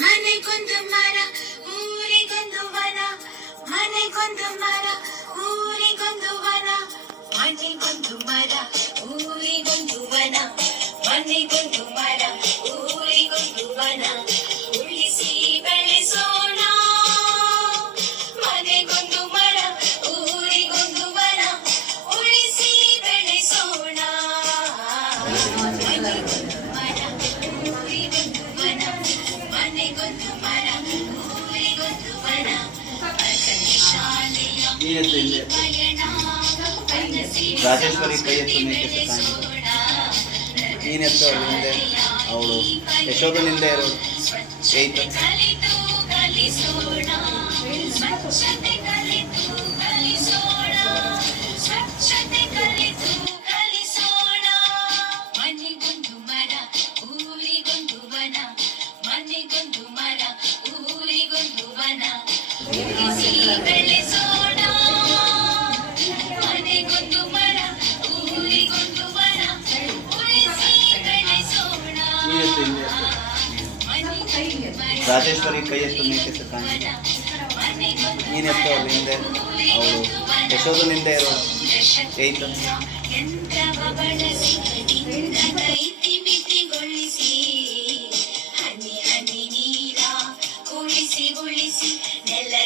ಮನೆಗೊಂದು ಮರ ಊರಿಗೊಂದು ವನ ಮನೆಗೊಂದು ಮರ ಊರಿಗೊಂದು ವನ ಮನೆಗೊಂದು ಮರ ಊರಿಗೊಂದು ವನ ಮನೆಗೊಂದು ಮರ ಊರಿಗೊಂದು ವನ ಉಳಿಸಿ ಬೆಳೆಸೋಣ ಮನೆಗೊಂದು ಮರ ಊರಿಗೊಂದು ವನ ಉಳಿಸಿ ಬೆಳೆಸೋಣ ಮನೆಗೊಂದು ಈ ಎತ್ತು ಇಲ್ಲಿ ರಾಜೇಶ್ವರಿ ಕೈ ಎತ್ತು ಮೇಕೆ ಈ ನೆತ್ತು ಅವಳ ಹಿಂದೆ ಅವಳು ಇರೋದು ಏಯ್ತು ರಾಜೇಶ್ವರಿ ಕೈಯಷ್ಟು ಮೇಕೆತ್ತು ಕಾಣಿದೆ ನೀನೆಷ್ಟು ಅವ್ರ ಹಿಂದೆ? ಅವಳು ಯಶೋಧನಿಂದ ಇರೋ ಏಯ್ತು?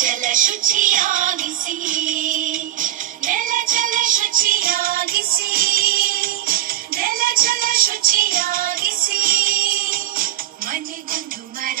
ಜಲ ಶುಚಿಯಾಗಿಸಿ ನೆಲ ಜಲ ಶುಚಿಯಾಗಿಸಿ, ನೆಲ ಜಲ ಶುಚಿಯಾಗಿಸಿ ಮನೆಗೊಂದು ಮರ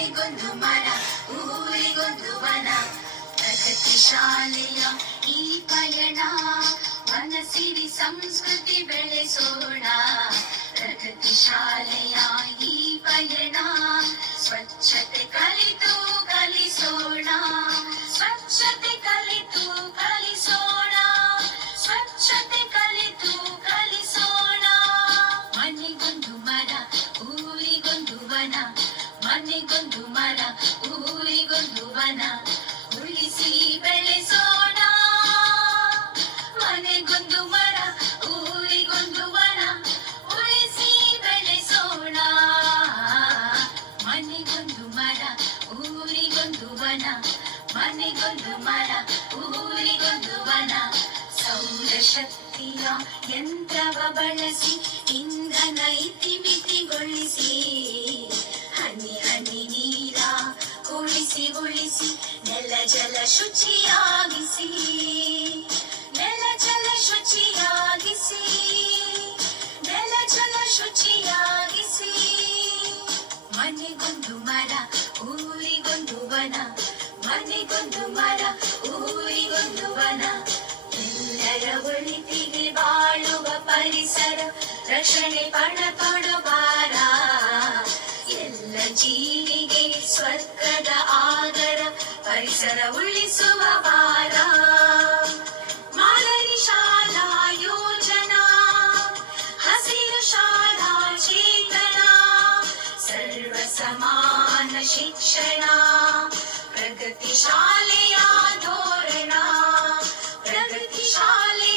ಮನೆಗೊಂದು ಮರ ಊರಿಗೊಂದು ವನ ಪ್ರಗತಿ ಶಾಲೆಯ ಈ ಪಯಣ ಮನಸ್ಸಿರಿ ಸಂಸ್ಕೃತಿ ಬೆಳೆಸೋಣ. ಪ್ರಗತಿ ಶಾಲೆಯ ಈ ಪಯಣ ಮನೆಗೊಂದು ಮರ, ಊರಿಗೊಂದು ವನ. ಸೌರಶಕ್ತಿಯ ಯಂತ್ರವ ಬಳಸಿ, ಇಂಧನ ಇತಿಮಿತಿಗೊಳಿಸಿ. ಹನಿ ಹನಿ ನೀರ ಉಳಿಸಿ ಉಳಿಸಿ, ನೆಲ ಜಲ ಶುಚಿಯಾಗಿಸಿ. ನೆಲ ಜಲ ಶುಚಿಯಾಗಿಸಿ. ನೆಲ ಜಲ ಶುಚಿಯಾಗಿಸಿ. ಮನೆಗೊಂದು ಮರ, ಊರಿಗೊಂದು ವನ. ಮನೆಗೊಂದು ಮರ ಊರಿಗೊಂದು ವನ. ಎಲ್ಲರ ಒಳಿತಿಗೆ ಬಾಳುವ ಪರಿಸರ, ರಕ್ಷಣೆ ಪಣ ಪಡುವಾರ ಎಲ್ಲ ಜೀವಿಗೆ ಸ್ವರ್ಗದ ಆಗರ ಪರಿಸರ ಉಳಿಸುವ ವಾರ ಮಾದರಿ ಶಾಲಾ ಯೋಜನಾ, ಹಸಿರು ಶಾಲಾ ಚೇತನ. ಸರ್ವ ಸಮಾನ ಶಿಕ್ಷಣ. प्रगतिशाली आधोरना प्रगतिशाली